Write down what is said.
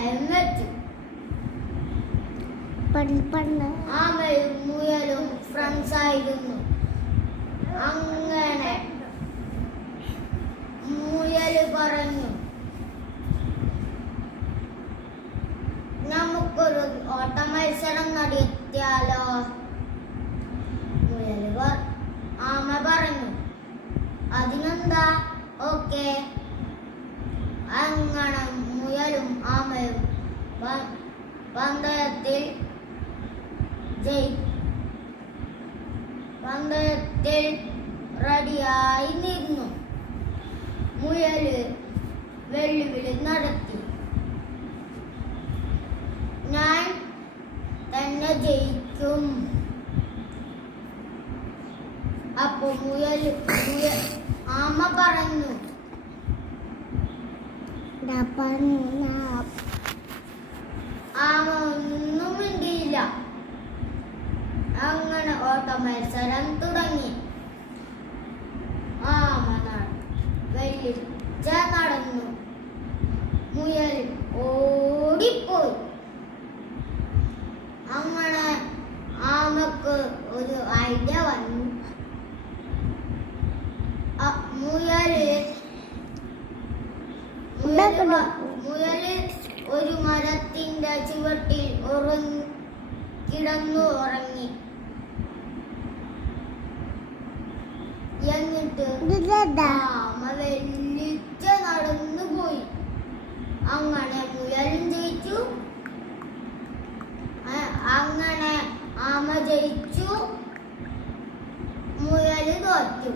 പണയം വെച്ചു. ആമയും മുയലും ഫ്രണ്ട്സ് ആയിരുന്നു. അങ്ങനെ മുയല് പറഞ്ഞു, നമുക്കൊരു ഓട്ട മത്സരം നടത്തിയാലോ? ആമ പറഞ്ഞു, അതിനെന്താ, ഓക്കെ. അങ്ങനെ മുയലും ആമയും പന്തയത്തിൽ റെഡിയായി നിന്നു. മുയല് വെല്ലുവിളി നടത്തി, ഞാൻ തന്നെ ജയിക്കും. അപ്പൊ ആമ പറഞ്ഞു, ആമ ഒന്നും മിണ്ടിയില്ല. അങ്ങനെ ഓട്ട മത്സരം തുടങ്ങി. ആമ വെല്ലിച്ച നടന്നു, മുയൽ ഓടിപ്പോയി. അങ്ങനെ ആമക്ക് ഒരു ഐഡിയ വന്നു. മുയല് ഒരു മരത്തിന്റെ ചുവട്ടിൽ കിടന്നു ഉറങ്ങി. എന്നിട്ട് ആമ വെല്ലിച്ച നടന്നു പോയി. അങ്ങനെ മുയലും ജയിച്ചു. അങ്ങനെ ആമ ജയിച്ചു, മുയല് തോറ്റു.